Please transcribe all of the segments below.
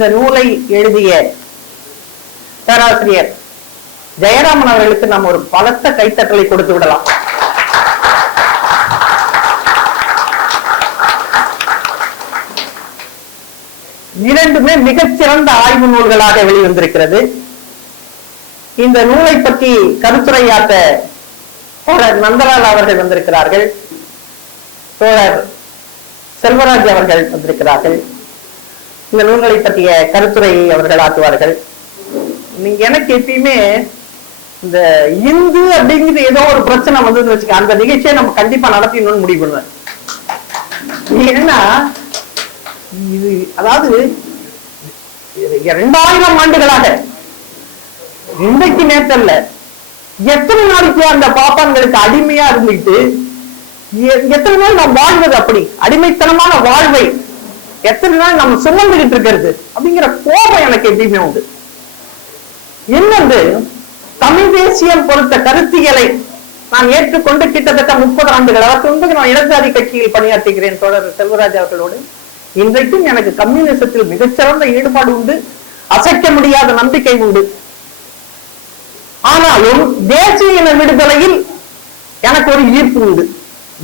இந்த நூலை எழுதிய பேராசிரியர் ஜெயராமன் அவர்களுக்கு நாம் ஒரு பலத்த கைத்தட்டலை கொடுத்து விடலாம். இரண்டுமே மிகச்சிறந்த ஆய்வு நூல்களாக வெளிவந்திருக்கிறது. இந்த நூலை பற்றி கருத்துரையாற்ற தோழர் நந்தலால் அவர்கள் வந்திருக்கிறார்கள். தோழர் செல்வராஜ் அவர்கள் வந்திருக்கிறார்கள். இந்த நூல்களை பற்றிய கருத்துரையை அவர்கள் ஆற்றுவார்கள் நீங்க எனக்கு எப்பயுமே இந்த இந்து அப்படிங்கிறது ஏதோ ஒரு பிரச்சனை வந்ததுன்னு வச்சுக்க அந்த நிகழ்ச்சியை நம்ம கண்டிப்பா நடத்திடணும்னு முடிவு பண்ணுவேன். ஏன்னா இது அதாவது இரண்டாயிரம் ஆண்டுகளாக இன்றைக்கு நேத்தல்ல எத்தனை நாளைக்கு அந்த பாப்பான்களுக்கு அடிமையா இருந்துட்டு எ- எத்தனை நாள் நாம் வாழ்வது அப்படி? அடிமைத்தனமான வாழ்வை எத்தனை நாள் நம்ம சுமந்துகிட்டு இருக்கிறது? அப்படிங்கிற கோபம் எனக்கு எப்பயுமே உண்டு. இன்னொன்று தமிழ் தேசியம் பொறுத்த கருத்தியலை நான் ஏற்றுக்கொண்டு கிட்டத்தட்ட முப்பது ஆண்டுகள் அதற்கு முன்பு நான் இடதுசாரி கட்சியில் பணியாற்றுகிறேன் தொடர் செல்வராஜ் அவர்களோடு. இன்றைக்கும் எனக்கு கம்யூனிசத்தில் மிகச்சிறந்த ஈடுபாடு உண்டு அசைக்க முடியாத நம்பிக்கை உண்டு. ஆனாலும் தேசிய இன விடுதலையில் எனக்கு ஒரு ஈர்ப்பு உண்டு.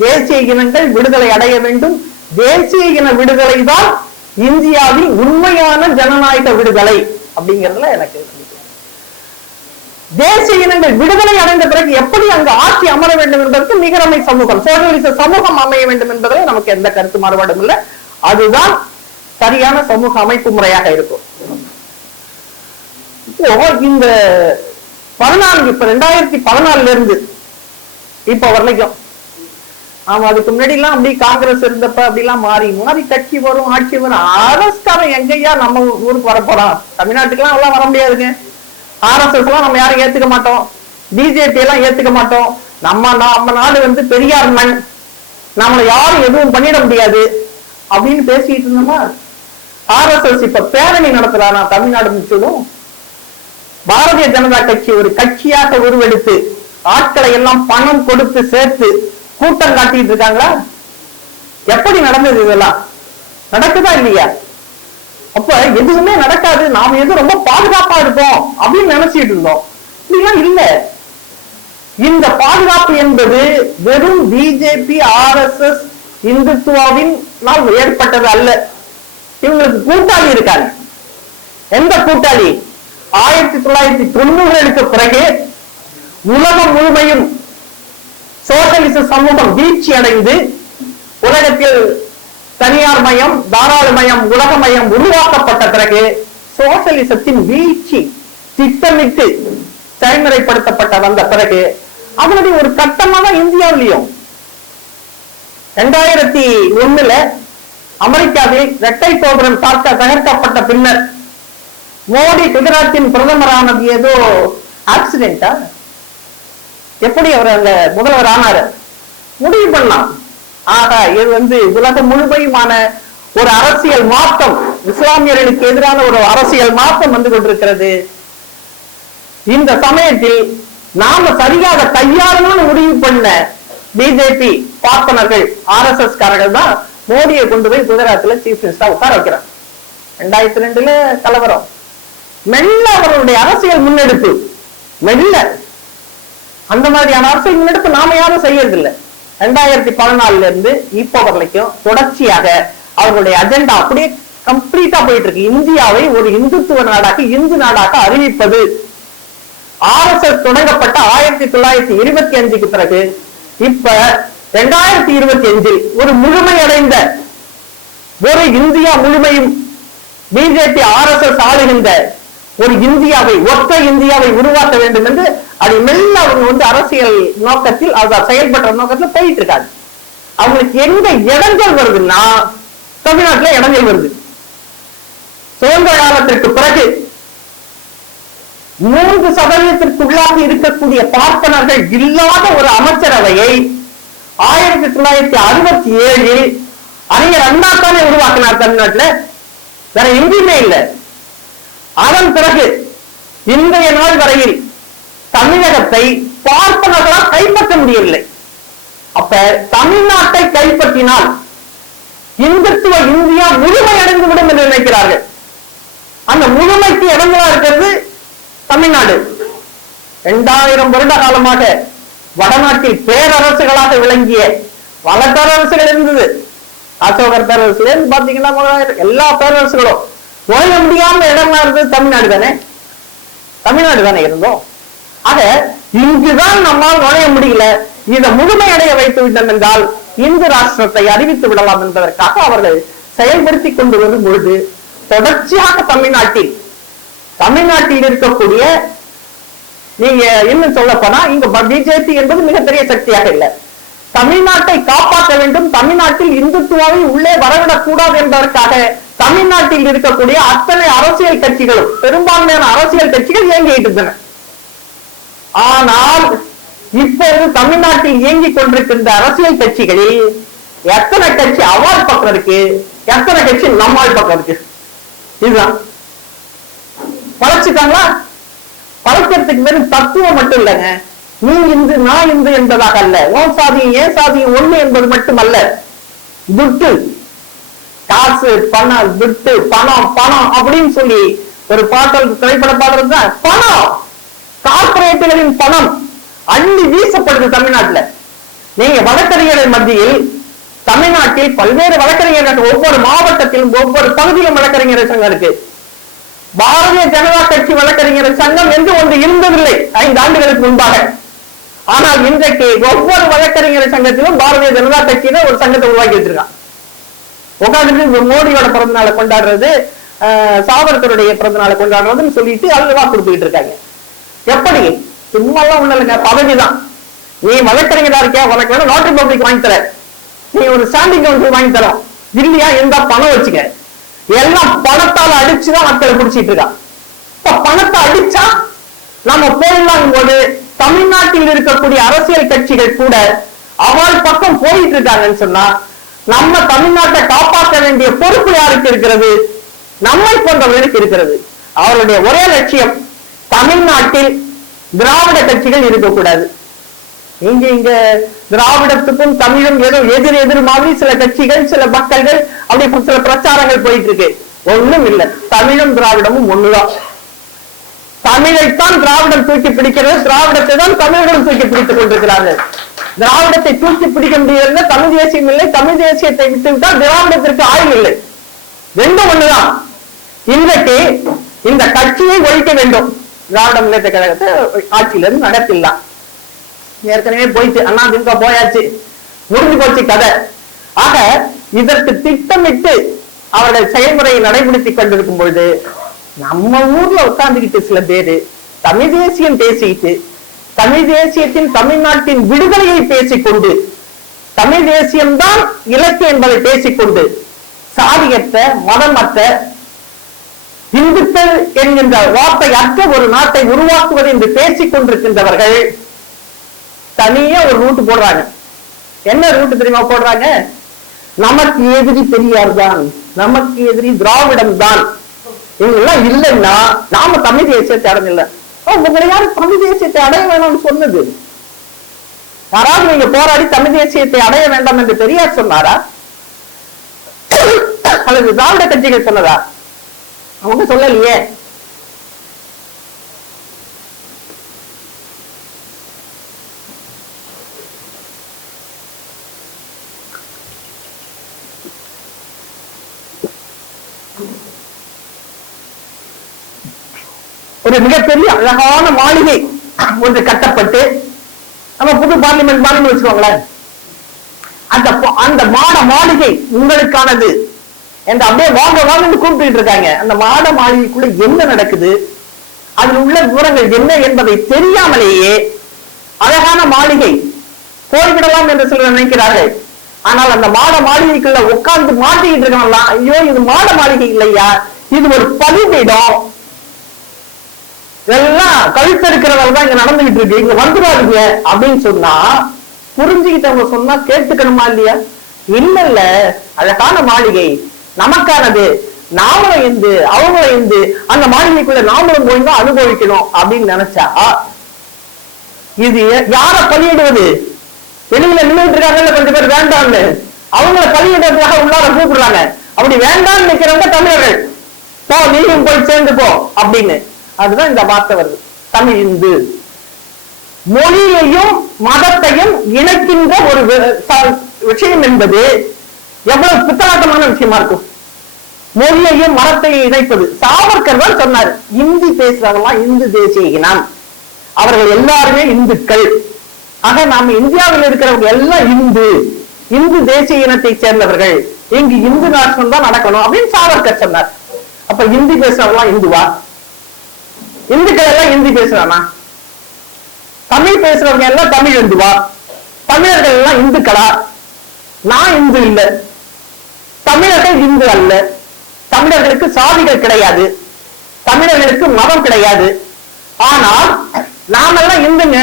தேசிய இனங்கள் விடுதலை அடைய வேண்டும் தேசிய இன விடுதலை தான் இந்தியாவின் உண்மையான ஜனநாயக விடுதலை அப்படிங்கறதுல எனக்கு தேசிய இனங்கள் விடுதலை அடைந்த பிறகு எப்படி அங்கு ஆட்சி அமர வேண்டும் என்பதற்கு நிகரமை சமூகம் சோசியலிச சமூகம் அமைய வேண்டும் என்பதில் நமக்கு எந்த கருத்து மாறுபாடும் இல்லை. அதுதான் சரியான சமூக அமைப்பு முறையாக இருக்கும். இப்போ இந்த பதினான்கு இப்ப ரெண்டாயிரத்தி பதினாலுல இருந்து இப்ப வரலைக்கும் ஆமா அதுக்கு முன்னாடி எல்லாம் அப்படி காங்கிரஸ் இருந்தப்ப அப்படி எல்லாம் மாறி மாறி கட்சி வரும் ஆட்சி வரும். அரஸ்காரன் எங்கய்யா நம்ம ஊருக்கு வர போறான் தமிழ்நாட்டுக்கு எல்லாம் எல்லாம் வர முடியாதுங்க. ஆர்எஸ்எஸ் எல்லாம் நம்ம யாரும் ஏத்துக்க மாட்டோம். பிஜேபி எல்லாம் ஏத்துக்க மாட்டோம். நம்ம நம்ம நாடு வந்து பெரியார் மண். நம்மளை யாரும் எதுவும் பண்ணிட முடியாது. அப்படின்னு பேசிட்டு இருந்தோமா? ஆர்எஸ்எஸ் இப்ப பேரணி நடத்துறானா தமிழ்நாடு சொல்லும் பாரதிய ஜனதா கட்சி ஒரு கட்சியாக உருவெடுத்து ஆட்களை எல்லாம் பணம் கொடுத்து சேர்த்து கூட்டம் காட்டிட்டு இருக்காங்களா? எப்படி நடந்தது இதெல்லாம்? நடக்குதா இல்லையா? அப்ப எதுவுமே நடக்காது. நாம எது ரொம்ப பாதுகாப்பா இருப்போம் அப்படின்னு நினைச்சிட்டு இருந்தோம். இப்படிலாம் இல்ல. இந்த பாதுகாப்பு என்பது வெறும் பிஜேபி ஆர்எஸ்எஸ் இந்துத்துவாவின் ஏற்பட்டது அல்ல. இவங்களுக்கு கூட்டாளி இருக்காங்க. எந்த கூட்டாளி? ஆயிரத்தி தொள்ளாயிரத்தி தொண்ணூறுகளுக்கு பிறகு உலகம் முழுமையும் சோசியலிச சமூகம் வீழ்ச்சி அடைந்து உலகத்தில் தனியார் மயம் தாராள மயம் உலக மயம் உருவாக்கப்பட்ட பிறகு சோசியலிசத்தின் வீழ்ச்சி திட்டமிட்டு செயல்முறைப்படுத்தப்பட்ட வந்த பிறகு அதனுடைய ஒரு கட்டமாக இந்தியாவிலையும். இரண்டாயிரத்தி ஒண்ணுல அமெரிக்காவில் இரட்டை கோபுரம் தாக்க தகர்க்கப்பட்ட பின்னர் மோடி குஜராத்தின் பிரதமரானது ஏதோ ஆக்சிடென்டா எப்படி அவர் அந்த முதல்வர் ஆனாரு? முடிவு பண்ணலாம். ஆகா இது வந்து உலகம் முழுமையுமான ஒரு அரசியல் மாற்றம் இஸ்லாமியர்களுக்கு எதிரான ஒரு அரசியல் மாற்றம் வந்து கொண்டிருக்கிறது. இந்த சமயத்தில் நாம சரியாக கையாளணும்னு முடிவு பண்ண பிஜேபி பார்ப்பனர்கள் ஆர் எஸ் எஸ் காரர்கள் தான் மோடியை கொண்டு போய் குஜராத்ல சீஃப் மினிஸ்டரா உட்கார வைக்கிறாங்க ரெண்டாயிரத்தி ரெண்டுல கலவரம். மெல்ல அவர்களுடைய அரசியல் முன்னெடுப்பு. மெல்ல. அந்த மாதிரியான அரசியல் முன்னெடுப்பு நாம யாரும் செய்யறது இல்லை ரெண்டாயிரத்தி பதினாலுல இருந்து இப்போ வரைக்கும் தொடர்ச்சியாக அவர்களுடைய அஜெண்டா அப்படியே கம்ப்ளீட்டா போயிட்டு இருக்கு. இந்தியாவை ஒரு இந்துத்துவ நாடாக இந்து நாடாக அறிவிப்பது. ஆர்எஸ்எஸ் தொடங்கப்பட்ட ஆயிரத்தி தொள்ளாயிரத்தி இருபத்தி அஞ்சுக்கு பிறகு இப்ப ரெண்டாயிரத்தி இருபத்தி அஞ்சில் ஒரு முழுமையடைந்த ஒரு இந்தியா முழுமையும் பிஜேபி ஆர்எஸ்எஸ் ஆளுகின்ற ஒரு இந்தியாவை ஒத்த இந்தியாவை உருவாக்க வேண்டும் என்று அது மெல்ல அவங்க வந்து அரசியல் நோக்கத்தில் அதை செயல்படுற நோக்கத்துல போயிட்டு இருக்காங்க. அவங்களுக்கு எங்க இடைஞ்சல் வருதுன்னா தமிழ்நாட்டுல இடைஞ்சல் வருது. சுதந்திர காலத்திற்கு பிறகு மூன்று சதவீதத்திற்குள்ளாக இருக்கக்கூடிய பார்ப்பனர்கள் இல்லாத ஒரு அமைச்சரவையை ஆயிரத்தி தொள்ளாயிரத்தி அறுபத்தி ஏழில் அறிஞர் அண்ணா தானே உருவாக்கினார் தமிழ்நாட்டுல? வேற எங்கேயுமே இல்லை. அதன் பிறகு இன்றைய நாள் வரையில் தமிழகத்தை பார்ப்பனர்களால் கைப்பற்ற முடியவில்லை. அப்ப தமிழ்நாட்டை கைப்பற்றினால் இந்துத்துவ இந்தியா முழுமையடைந்து விடும் என்று நினைக்கிறார்கள். அந்த முழுமைக்கு இடங்களா இருக்கிறது தமிழ்நாடு. இரண்டாயிரம் வருட காலமாக வடநாட்டில் பேரரசுகளாக விளங்கிய பல பேரரசுகள் இருந்தது. அசோகர் பேரரசுல பாத்தீங்கன்னா முதலாயிரம் எல்லா பேரரசுகளும் நுழைய முடியாத இடமா இருந்தது தமிழ்நாடு தானே? தமிழ்நாடு தானே இருந்தோம்? ஆக இங்குதான் நம்மால் நுழைய முடியல. இதை முழுமையடைய வைத்து விட்டோம் என்றால் இந்து ராஷ்டிரத்தை அறிவித்து விடலாம் என்பதற்காக அவர்கள் செயல்படுத்தி கொண்டு வரும் பொழுது தொடர்ச்சியாக தமிழ்நாட்டில் தமிழ்நாட்டில் இருக்கக்கூடிய நீங்க இன்னும் சொல்ல போனா இங்க பிஜேபி என்பது மிகப்பெரிய சக்தியாக இல்லை. தமிழ்நாட்டை காப்பாற்ற வேண்டும் தமிழ்நாட்டில் இந்துத்துவாவை உள்ளே வரவிடக் கூடாது என்பதற்காக தமிழ்நாட்டில் இருக்கக்கூடிய அத்தனை அரசியல் கட்சிகளும் பெரும்பான்மையான அரசியல் கட்சிகள் இயங்கிட்டு இருந்தன. ஆனால் இப்போது தமிழ்நாட்டில் இயங்கிக் கொண்டிருக்கின்ற அரசியல் கட்சிகளில் எத்தனை கட்சி அவால் பக்கம் இருக்கு? எத்தனை கட்சி நம்மால் பக்கம் இருக்கு? இதுதான். பழச்சிட்டாங்களா? பழக்கிறதுக்கு வெறும் தத்துவம் மட்டும் இல்லைங்க. நீ இந்து நான் இந்து என்பதாக அல்ல. உன் சாதியும் ஏன் சாதியும் ஒண்ணு என்பது மட்டுமல்ல. துட்டு காசு பணம் துட்டு பணம் பணம் அப்படின்னு சொல்லி ஒரு பாட்டல் திரைப்பட பாடுறது தான் பணம்! கார்பரேட்டுகளின் பணம் அள்ளி வீசப்படுது தமிழ்நாட்டுல. நீங்க வழக்கறிஞர்கள் மத்தியில் தமிழ்நாட்டில் பல்வேறு வழக்கறிஞர்கள் ஒவ்வொரு மாவட்டத்திலும் ஒவ்வொரு பகுதியிலும் வழக்கறிஞர் சங்கம் இருக்கு. பாரதிய ஜனதா கட்சி வழக்கறிஞர் சங்கம் என்று ஒன்று இருந்ததில்லை ஐந்து ஆண்டுகளுக்கு முன்பாக. ஆனால் இன்றைக்கு ஒவ்வொரு வழக்கறிஞர் சங்கத்திலும் பாரதிய ஜனதா கட்சியில ஒரு சங்கத்தை உருவாக்கி வச்சிருக்கான் உட்காந்துட்டு மோடியோட பிறந்த நாளை கொண்டாடுறது ஆஹ், சாவர்கருடைய பிறந்த நாளை கொண்டாடுறதுன்னு சொல்லிட்டு அல்வா கொடுத்துக்கிட்டு இருக்காங்க. எப்படி? சும்மா எல்லாம் ஒண்ணு இல்லைங்க. பதவிதான். நீ வழக்கறிஞரா இருக்கியா? உனக்கு வேணும் நோட்டரி பப்ளிக் வாங்கி தர நீ ஒரு ஸ்டாண்டிங் கவுன்சில் வாங்கி தரோம் இல்லையா இந்த பணம் வச்சுக்க. எல்லாம் பணத்தால அடிச்சுதான் மக்களை பிடிச்சிட்டு இருக்கான் இப்ப பணத்தை அடிச்சா நம்ம போயிடலாம் போது தமிழ்நாட்டில் இருக்கக்கூடிய அரசியல் கட்சிகள் கூட அவள் பக்கம் போயிட்டு இருக்காங்கன்னு சொன்னா நம்ம தமிழ்நாட்டை காப்பாற்ற வேண்டிய பொறுப்பு யாருக்கு இருக்கிறது? நம்மை போன்றவர்களுக்கு இருக்கிறது. அவருடைய ஒரே லட்சியம் தமிழ்நாட்டில் திராவிட கட்சிகள் இருக்கக்கூடாது. இங்க இங்க திராவிடத்துக்கும் தமிழும் ஏதோ எதிர் எதிர் மாதிரி சில கட்சிகள் சில மக்கள்கள் அப்படி சில பிரச்சாரங்கள் போயிட்டு இருக்கு ஒண்ணும் இல்ல. தமிழும் திராவிடமும் ஒண்ணுதான். தமிழைத்தான் திராவிடம் தூக்கி பிடிக்கிறது. திராவிடத்தை தான் தமிழர்களும் தூக்கி பிடித்துக் கொண்டிருக்கிறார்கள். திராவிடத்தை தூக்கி பிடிக்க முடியல தமிழ் தேசியம் இல்லை. தமிழ் தேசியத்தை விட்டுவிட்டால் திராவிடத்திற்கு ஆயுள் இல்லை. ரெண்டும் ஒண்ணுதான். இன்றைக்கு இந்த கட்சியை ஒழிக்க வேண்டும். திராவிட முன்னேற்ற கழகத்தை ஆட்சியிலிருந்து நடத்திடலாம். ஏற்கனவே போயிட்டு அண்ணா திமுக போயாச்சு. முடிஞ்சு போச்சு கதை. ஆக இதற்கு திட்டமிட்டு அவர்கள் செயல்முறையை நடைமுறைத்துக் கொண்டிருக்கும் பொழுது நம்ம ஊர்ல உட்கார்ந்துகிட்டு சில பேரு தமிழ் தேசியம் பேசிக்கிட்டு தமிழ் தேசியத்தின் தமிழ்நாட்டின் விடுதலையை பேசிக்கொண்டு தமிழ் தேசியம்தான் இலக்கு என்பதை பேசிக்கொண்டு சாதியற்ற மதமற்ற இந்துக்கள் என்கின்ற வார்த்தை அற்ற ஒரு நாட்டை உருவாக்குவது என்று பேசிக் கொண்டிருக்கின்றவர்கள் தனியா ஒரு ரூட் போடுறாங்க. என்ன ரூட் தெரியுமா போடுறாங்க? நமக்கு எதிரி பெரியார் தான் நமக்கு எதிரி திராவிடம் தான் இவங்கெல்லாம் இல்லைன்னா நாம தமிழ் தேசியத்தை அடைஞ்சில்ல உங்களை யாரும் தமிழ் தேசியத்தை அடைய வேணும்னு சொன்னது. யாராவது நீங்க போராடி தமிழ் தேசியத்தை அடைய வேண்டாம் என்று பெரியார் சொன்னாரா? அல்லது திராவிட கட்சிகள் சொன்னதா? அவங்க சொல்லலையே. ஒரு மிகப்பெரிய அழகான மாளிகை ஒன்று கட்டப்பட்டு நம்ம புது பார்லிமெண்ட் மாதிரி வச்சுக்கோங்களேன். அந்த அந்த மாட மாளிகை உங்களுக்கானது. என்று அப்படியே வாங்க வாங்கன்னு கூப்பிட்டு இருக்காங்க. அந்த மாட மாளிகைக்குள்ள என்ன நடக்குது? அதில் உள்ள விவரங்கள் என்ன என்பதை தெரியாமலேயே அழகான மாளிகை போய்விடலாம் என்று சொல்ல நினைக்கிறார்கள். ஆனால் அந்த மாட மாளிகைக்குள்ள உட்கார்ந்து மாட்டிக்கிட்டு இருக்காங்களா? ஐயோ இது மாட மாளிகை இல்லையா? இது ஒரு பதிவிடம் இதெல்லாம் கழுத்தெடுக்கிறவங்க தான் இங்க நடந்துகிட்டு இருக்கு. இங்க வந்துடாதீங்க அப்படின்னு சொன்னா புரிஞ்சுக்கிட்டவங்க சொன்னா கேட்டுக்கணுமா இல்லையா? இல்ல இல்ல அழகான மாளிகை. நமக்கானது நாமளும் இருந்து அவங்களும் இருந்து அந்த மாளிகைக்குள்ள நாமளும் போய் தான் அனுபவிக்கணும் அப்படின்னு நினைச்சா இது யார பலியிடுவது வெளியில நின்றுட்டு இருக்காங்கல்ல கொஞ்சம் பேர் வேண்டாம்னு. அவங்கள பலியிடுறதுக்காக உள்ளார கூப்பிடுறாங்க. அப்படி வேண்டாம்னு நிக்கிறவங்க தமிழர்கள். போ நீயும் போய் சேர்ந்து போ அப்படின்னு. அதுதான் இந்த வார்த்தை வருது. தமிழ் இந்து. மொழியையும் மதத்தையும் இணைக்கின்ற ஒரு வி- விஷயம் என்பது எவ்வளவு பித்தலாட்டமான விஷயமா இருக்கும்? மொழியையும் மதத்தையும் இணைப்பது. சாவர்கர் தான் சொன்னார் இந்தி பேசுறவங்களாம் இந்து தேசிய இனம் அவர்கள் எல்லாருமே இந்துக்கள். ஆக நாம இந்தியாவில் இருக்கிறவங்க எல்லாம் இந்து. இந்து தேசிய இனத்தை சேர்ந்தவர்கள். இங்கு இந்து நாட்டம் தான் நடக்கணும் அப்படின்னு சாவர்கர் சொன்னார். அப்ப இந்தி பேசுறவங்களாம் இந்துவா? இந்துக்கள் எல்லாம் இந்தி பேசுறானா? தமிழ் பேசுறவங்க எல்லாம் தமிழ் இந்துவா? தமிழர்கள் எல்லாம் இந்துக்களா? நான் இந்து இல்ல. தமிழர்கள் இந்து அல்ல. தமிழர்களுக்கு சாதிகள் கிடையாது. தமிழர்களுக்கு மதம் கிடையாது. ஆனால் நாமெல்லாம் இந்துங்க.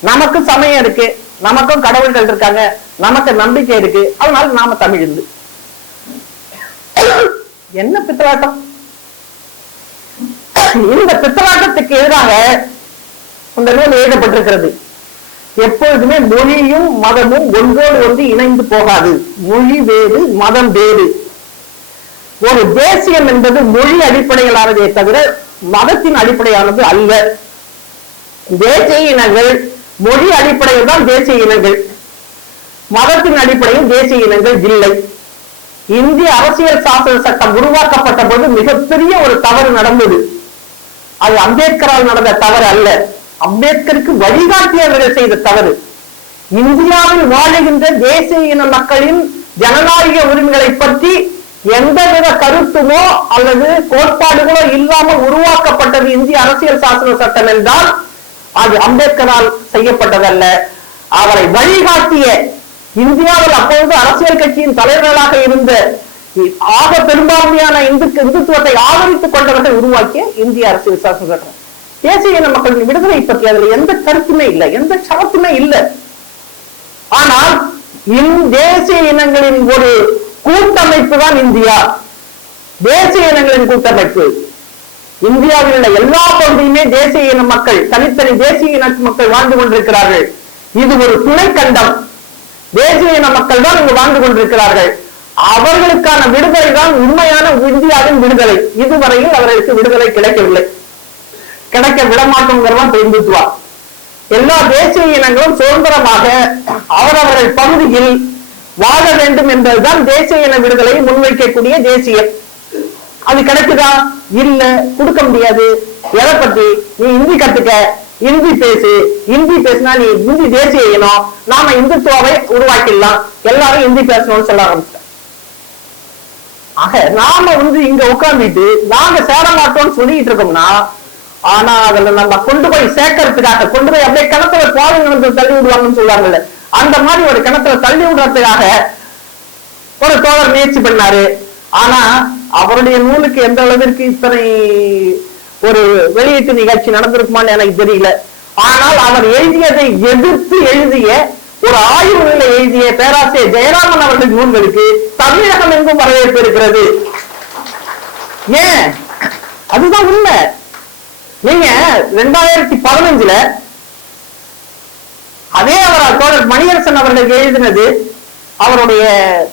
நமக்கு சமயம் இருக்கு. நமக்கும் கடவுள்கள் இருக்காங்க. நமக்கு நம்பிக்கை இருக்கு. அதனால நாம தமிழ் இந்து. என்ன பித்தலாட்டம்? இந்த பித்தலாட்டத்துக்கு எதிராக இந்த நூல் எழுதப்பட்டிருக்கிறது. எப்பொழுதுமே மொழியும் மதமும் ஒன்றோடு ஒன்று இணைந்து போகாது. மொழி வேறு மதம் வேறு. ஒரு தேசியம் என்பது மொழி அடிப்படையிலானதே தவிர மதத்தின் அடிப்படையானது அல்ல. தேசிய இனங்கள் மொழி அடிப்படையில் தான் தேசிய இனங்கள். மதத்தின் அடிப்படையில் தேசிய இனங்கள் இல்லை. இந்திய அரசியல் சாசன சட்டம் உருவாக்கப்பட்ட போது மிகப்பெரிய ஒரு தவறு நடந்தது. அது அம்பேத்கரால் நடந்த தவறு அல்ல. அம்பேத்கருக்கு வழிகாட்டியவர்கள் செய்த தவறு. இந்தியாவில் வாழுகின்ற தேசிய இன மக்களின் ஜனநாயக உரிமைகளை பற்றி எந்தவித கருத்துமோ அல்லது கோட்பாடுகளோ இல்லாமல் உருவாக்கப்பட்டது இந்திய அரசியல் சாசன சட்டம் என்றால் அது அம்பேத்கரால் செய்யப்பட்டதல்ல. அவரை வழிகாட்டிய இந்தியாவில் அப்பொழுது அரசியல் கட்சியின் தலைவர்களாக இருந்த ஆக பெரும்பான்மையான இந்து இந்துத்துவத்தை ஆதரித்துக் கொண்டவர்கள் உருவாக்கிய இந்திய அரசியல் சாசன சட்டம். தேசிய இன மக்களின் விடுதலை பற்றி அதுல எந்த கருத்துமே இல்லை எந்த சரத்துமே இல்லை. ஆனால் இந் தேசிய இனங்களின் ஒரு கூட்டமைப்பு தான் இந்தியா. தேசிய இனங்களின் கூட்டமைப்பு. இந்தியாவில் உள்ள எல்லா பகுதியுமே தேசிய இன மக்கள் தனித்தனி தேசிய இன மக்கள் வாழ்ந்து கொண்டிருக்கிறார்கள். இது ஒரு துணை கண்டம். தேசிய இன மக்கள் தான் இங்கு வாழ்ந்து கொண்டிருக்கிறார்கள். அவர்களுக்கான விடுதலை தான் உண்மையான இந்தியாவின் விடுதலை. இதுவரையில் அவர்களுக்கு விடுதலை கிடைக்கவில்லை. கிடைக்க விடமாட்டோங்கிறவன் இந்துத்துவா எல்லா தேசிய இனங்களும் சுதந்திரமாக அவரவர்கள் பகுதியில் வாழ வேண்டும் என்பதுதான் தேசிய இன விடுதலையை முன்வைக்கக்கூடிய தேசியம். அது கிடைக்குதா? இல்ல. கொடுக்க முடியாது. எதை பத்தி? நீ இந்தி கத்துக்க. இந்தி பேசு. இந்தி பேசினா நீ இந்தி தேசிய இனம். நாம இந்துத்துவாவை உருவாக்கிடலாம். எல்லாரும் இந்தி பேசணும்னு சொல்ல ஆரம்பிச்சிட்டேன். ஆக நாம வந்து இங்க உட்கார்ந்துட்டு நாங்க சேர மாட்டோம்னு சொல்லிட்டு இருக்கோம்னா ஆனா அதுல நம்ம கொண்டு போய் சேர்க்கறதுக்காக கொண்டு போய் அப்படியே கிணத்துல பால் கிணத்துல தள்ளி விடுவாங்கன்னு சொல்லுவாங்கல்ல அந்த மாதிரி ஒரு கிணத்துல தள்ளி விடுறதுக்காக ஒரு தோழர் முயற்சி பண்ணாரு. ஆனா அவருடைய நூலுக்கு எந்த அளவிற்கு இத்தனை ஒரு வெளியீட்டு நிகழ்ச்சி நடந்திருக்குமான்னு எனக்கு தெரியல. ஆனால் அவர் எழுதியதை எதிர்த்து எழுதிய ஒரு ஆய்வு நிலை எழுதிய பேராசிரியர் ஜெயராமன் அவர்கள் நூல்களுக்கு தமிழகம் எங்கும் வரவேற்பு இருக்கிறது. ஏன்? அதுதான் உண்மை. நீங்க ரெண்டாயிரத்தி பதினஞ்சுல அதே அவர் தோழர் மணியரசன் அவர்கள் எழுதினது அவருடைய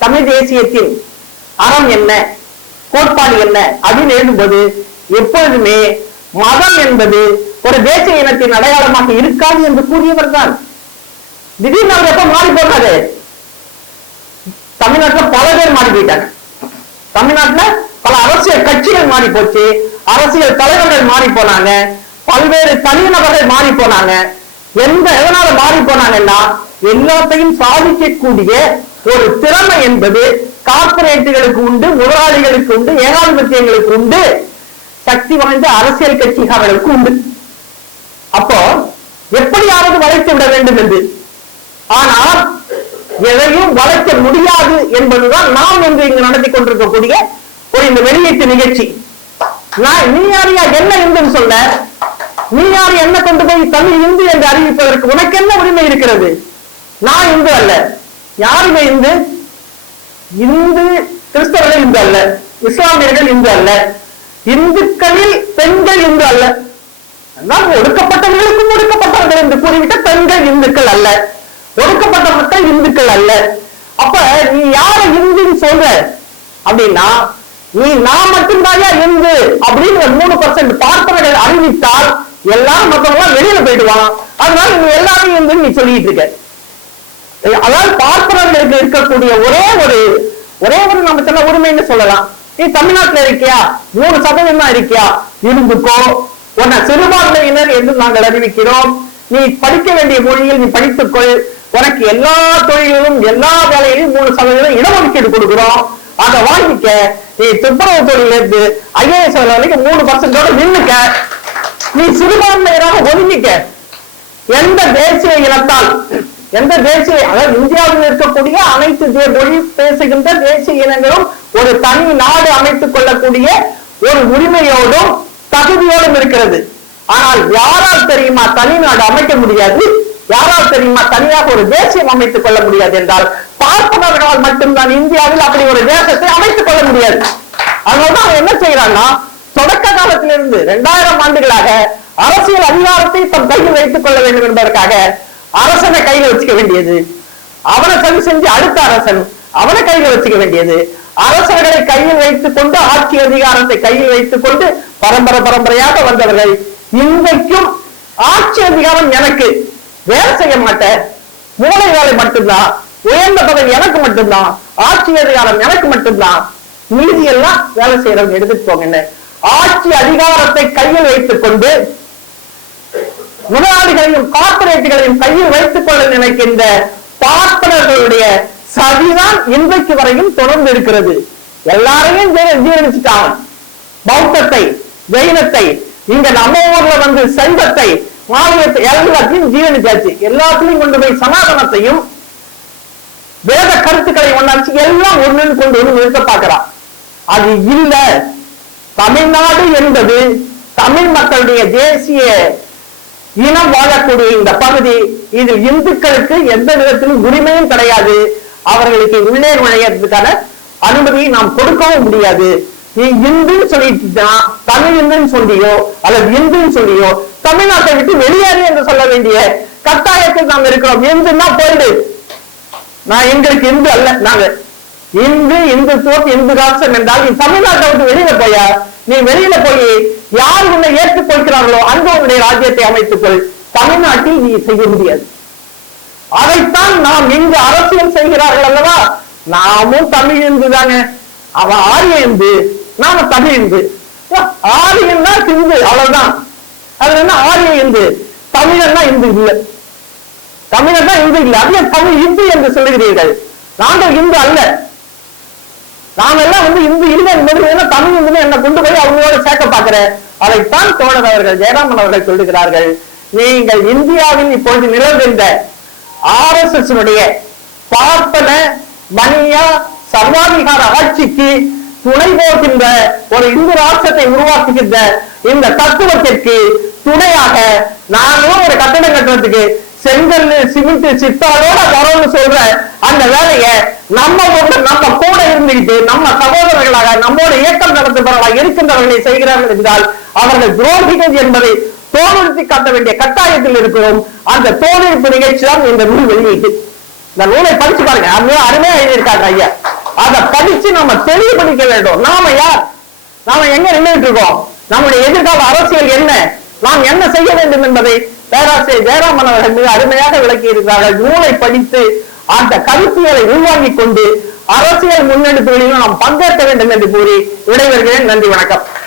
தமிழ் தேசியத்தின் அறம் என்ன கோட்பாடு என்ன அப்படின்னு எழுதும்போது எப்பொழுதுமே மதம் என்பது ஒரு தேசிய இனத்தின் அடையாளமாக இருக்காது என்று கூறியவர் தான். திடீர்னு அவர் எப்ப மாறி போடுறாரு தமிழ்நாட்டுல பல பேர் மாறி போயிட்டாங்க. தமிழ்நாட்டுல பல அரசியல் கட்சிகள் மாறி போச்சு. அரசியல் தலைவர்கள் மாறி போனாங்க. பல்வேறு தனிநபர்கள் மாறி போனாங்க. எந்த எதனால மாறி போனாங்கன்னா எல்லாத்தையும் சாதிக்கக்கூடிய ஒரு திறமை என்பது கார்பரேட்டுகளுக்கு உண்டு முதலாளிகளுக்கு உண்டு ஏகாதிபத்தியங்களுக்கு உண்டு சக்தி வாய்ந்த அரசியல் கட்சிகாரர்களுக்கு உண்டு. அப்போ எப்படியாவது வளைத்து விட வேண்டும் என்று. ஆனால் எதையும் வளைக்க முடியாது என்பதுதான் நாம் இன்று இங்கு நடத்தி கொண்டிருக்கக்கூடிய ஒரு இந்த வெளியீட்டு நிகழ்ச்சி. நான் நீ யாரையா என்ன இந்துன்னு சொல்ல? நீ யார்? என்ன கொண்டு போய் தமிழ் இந்து என்று அறிவிப்பதற்கு உனக்கு என்ன உரிமை இருக்கிறது? நான் இந்து அல்ல. யாருமே இந்து? இந்து கிறிஸ்தவர்கள் இந்து அல்ல. இஸ்லாமியர்கள் இந்து அல்ல. இந்துக்களில் பெண்கள் இந்து அல்ல. நாம் ஒடுக்கப்பட்டவர்களுக்கும் ஒடுக்கப்பட்டவர்கள் என்று கூறிவிட்ட பெண்கள் இந்துக்கள் அல்ல. ஒடுக்கப்பட்ட மக்கள் இந்துக்கள் அல்ல. அப்ப நீ யார இந்துன்னு சொல்ற? அப்படின்னா நீ நான் மட்டும்தாயா இந்து அப்படின்னு மூணு பர்சன்ட் பார்ப்பவர்கள் அறிவித்தால் எல்லாரும் மற்றவங்களாம் வெளியில போயிடுவான் அதனால நீ எல்லாரும் இந்துன்னு நீ சொல்லிட்டு இருக்க. அதாவது பார்ப்பவர்களுக்கு இருக்கக்கூடிய ஒரே ஒரு ஒரே ஒரு நம்ம சொன்ன உரிமைன்னு சொல்லலாம். நீ தமிழ்நாட்டுல இருக்கியா? மூணு சதவீதம் தான் இருக்கியா? இருந்துக்கோ. உன்னை சிறுபான்மையினர் என்று நாங்கள் அறிவிக்கிறோம். நீ படிக்க வேண்டிய மொழியில் நீ படித்துக்கொள். உனக்கு எல்லா தொழிலிலும் எல்லா வேலையிலும் மூணு சதவீதம் இடஒதுக்கீடு கொடுக்கிறோம். அதை வாங்கிக்க. நீ துப்புரவு தொழில இருந்து ஐஏஎஸ் வரைக்கும் மூணு பர்சன்டோட நின்னுக்க. நீ சிறுபான்மையராக ஒதுங்கிக்க. எந்த தேசிய இனத்தால் எந்த தேசிய அதாவது இந்தியாவில் இருக்கக்கூடிய அனைத்து மொழி பேசுகின்ற தேசிய இனங்களும் ஒரு தனி நாடு அமைத்துக் கொள்ளக்கூடிய ஒரு உரிமையோடும் தகுதியோடும் இருக்கிறது. ஆனால் யாரால் தெரியுமா தனி நாடு அமைக்க முடியாது? யாரால் தெரியுமா? தனியாக ஒரு தேசியம் அமைத்துக் கொள்ள முடியாது என்றால் பார்ப்பனர்களால் மட்டும்தான் இந்தியாவில் அப்படி ஒரு தேசத்தை அமைத்துக் கொள்ள முடியாது. அதனாலதான் அவன் என்ன செய்யறான்னா தொடக்க காலத்திலிருந்து இரண்டாயிரம் ஆண்டுகளாக அரசியல் அதிகாரத்தை தன் கையில் வைத்துக் கொள்ள வேண்டும் என்பதற்காக அரசனை கையில் வச்சுக்க வேண்டியது அவனை சரி செஞ்சு அடுத்த அரசன் அவனை கையில் வச்சுக்க வேண்டியது அரசர்களை கையில் வைத்துக் கொண்டு ஆட்சி அதிகாரத்தை கையில் வைத்துக் கொண்டு பரம்பரை பரம்பரையாக வந்தவர்கள். இன்றைக்கும் ஆட்சி அதிகாரம் எனக்கு. வேலை செய்ய மாட்டேன். மூளை வேலை மட்டும்தான். உயர்ந்த பதவி எனக்கு மட்டும்தான். ஆட்சி அதிகாரம் எனக்கு மட்டும்தான். மீதி எல்லாம் வேலை செய்யறவங்க எடுத்துட்டு போங்கன்னு. ஆட்சி அதிகாரத்தை கையில் வைத்துக் கொண்டு முதலாளிகளையும் கார்பரேட்டுகளையும் கையில் வைத்துக் கொள்ள நினைக்கின்ற பார்ப்பனர்களுடைய சதிதான் இன்றைக்கு வரையும் தொடர்ந்து இருக்கிறது. எல்லாரையும் ஜீ- பௌத்தத்தை ஜெயினத்தை இங்க நம்ம ஊர்ல வந்து சைவத்தை மாநிலத்தை எல்லாத்தையும் ஜீரணிச்சாச்சு. எல்லாத்திலையும் கொண்டு போய் சனாதனத்தையும் வேத கருத்துக்களை ஒண்ணாச்சு எல்லாம் ஒண்ணுன்னு கொண்டு வந்து நிறுத்த பார்க்கிறான். அது இல்ல. தமிழ்நாடு என்பது தமிழ் மக்களுடைய தேசிய இனம் வாழக்கூடிய இந்த பகுதி. இதில் இந்துக்களுக்கு எந்த விதத்திலும் உரிமையும் கிடையாது. அவர்களுக்கு உள்ளே நுழையறதுக்கான அனுமதியை நாம் கொடுக்கவும் முடியாது. நீ இந்துன்னு சொல்லிட்டு தமிழ் இந்துன்னு சொல்லியோ அல்லது இந்துன்னு சொல்லியோ தமிழ்நாட்டை விட்டு வெளியேறு என்று சொல்ல வேண்டிய கட்டாயத்தில் நாம் இருக்கிறோம். இந்துன்னா போயிடு? நான் எங்களுக்கு இந்து அல்ல. நாங்க இந்து இந்துத்துவம் இந்து ராஷ்டிரம் என்றால் நீ தமிழ்நாட்டை விட்டு வெளியில போயா? நீ வெளியில போய் யார் உன்னை ஏற்றுக்கொள்கிறார்களோ அங்கு உன்னுடைய ராஜ்யத்தை அமைத்துக் கொள். தமிழ்நாட்டில் நீ செய்ய முடியாது. அதைத்தான் நாம் இங்கு அரசியல் செய்கிறார்கள் அல்லவா? நாமும் தமிழ் இந்து தானே. அவன் ஆரிய இந்து நாம தமிழ் இந்து. ஆரியன்னா சிந்து அவ்வளவுதான். அதுல என்ன ஆரிய இந்து தமிழன்னா இந்து இல்லை தமிழர் தான் இந்து இல்லை அதே தமிழ் இந்து என்று சொல்லுகிறீர்கள்? நாங்கள் இந்து அல்ல. நாங்கெல்லாம் எல்லாம் வந்து இந்து இல்லை என்பது என்ன தமிழ் இந்து என்ன கொண்டு போய் அவங்களோட சேர்க்க பார்க்கிறேன் அதைத்தான் தோழர் அவர்கள் ஜெயராமன் அவர்கள் சொல்லுகிறார்கள். நீங்கள் இந்தியாவில் இப்பொழுது நிலவுகின்ற ஆர் எஸ் எஸ் பார்ப்பன மணியா சர்வாதிகார ஆட்சிக்கு துணை போகின்ற ஒரு இந்து ராஷ்டிரத்தை உருவாக்குகின்ற இந்த தத்துவத்திற்கு துணையாக நாங்களும் ஒரு கட்டடம் கட்டுறதுக்கு செங்கல் சிமெண்ட் சித்தாலோட வரோம்னு சொல்ற அந்த வேலையை நம்ம நம்ம கூட இருந்துகிட்டு நம்ம சகோதரர்களாக நம்மோட இயக்கம் நடத்துபவர்களாக இருக்கின்றவர்களை செய்கிறார்கள் என்றால் அவர்கள் துரோகிகள் என்பதை தோலுறுத்தி காட்ட வேண்டிய கட்டாயத்தில் இருக்கிறோம். அந்த தோலுறுப்பு நிகழ்ச்சி தான் இந்த நூல் வெளியீட்டு. இந்த நூலை படிச்சு பாருங்க. அது அருமையா எழுதியிருக்காங்க ஐயா. அதை படிச்சு நம்ம தெளிவுபடுத்த வேண்டும். நாம யார்? நாம எங்க நின்றுட்டு இருக்கோம்? நம்முடைய எதிர்கால அரசியல் என்ன? நாம் என்ன செய்ய வேண்டும் என்பதை பேராசிரியர் ஜெயராமன் அவர்கள் மிக அருமையாக விளக்கி இருக்கிறார்கள் நூலை படித்து அந்த கருத்தியலை உள்வாங்கிக் கொண்டு அரசியல் முன்னெடுப்புகளிலும் நாம் பங்கேற்க வேண்டும் என்று கூறி விடைபெறுகிறேன். நன்றி வணக்கம்.